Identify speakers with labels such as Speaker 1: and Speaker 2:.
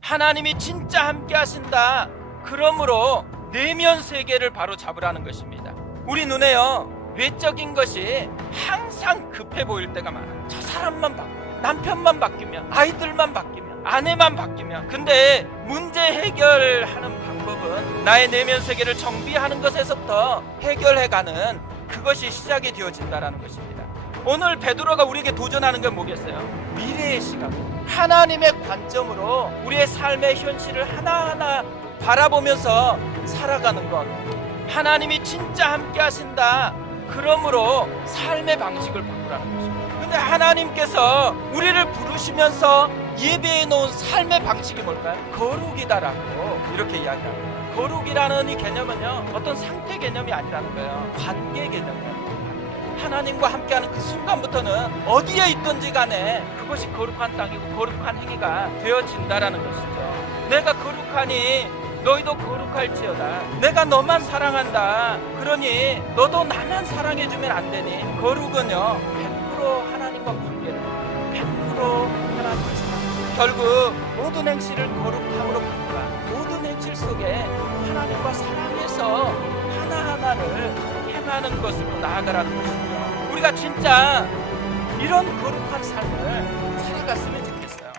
Speaker 1: 하나님이 진짜 함께 하신다. 그러므로 내면 세계를 바로 잡으라는 것입니다. 우리 눈에요. 외적인 것이 항상 급해 보일 때가 많아요. 저 사람만 바뀌면, 남편만 바뀌면, 아이들만 바뀌면, 아내만 바뀌면. 근데 문제 해결하는 방법은 나의 내면 세계를 정비하는 것에서부터 해결해가는 그것이 시작이 되어진다라는 것입니다. 오늘 베드로가 우리에게 도전하는 건 뭐겠어요? 미래의 시각. 하나님의 관점으로 우리의 삶의 현실을 하나하나 바라보면서 살아가는 것. 하나님이 진짜 함께 하신다. 그러므로 삶의 방식을 바꾸라는 것입니다. 근데 하나님께서 우리를 부르시면서 예배해 놓은 삶의 방식이 뭘까요? 거룩이다라고 이렇게 이야기합니다. 거룩이라는 이 개념은요, 어떤 상태 개념이 아니라는 거예요. 관계 개념이에요. 하나님과 함께하는 그 순간부터는 어디에 있든지 간에 그것이 거룩한 땅이고 거룩한 행위가 되어진다라는 것이죠. 내가 거룩하니 너희도 거룩할지어다. 내가 너만 사랑한다. 그러니 너도 나만 사랑해주면 안 되니 거룩은요 100% 하나님과 관계를 100% 하나님을 사랑. 결국 모든 행실을 거룩함으로 바꾸라. 모든 행실 속에 하나님과 사랑해서 하나하나를 행하는 것으로 나아가라는 것이죠. 우리가 진짜 이런 거룩한 삶을 살아갔으면 좋겠어요.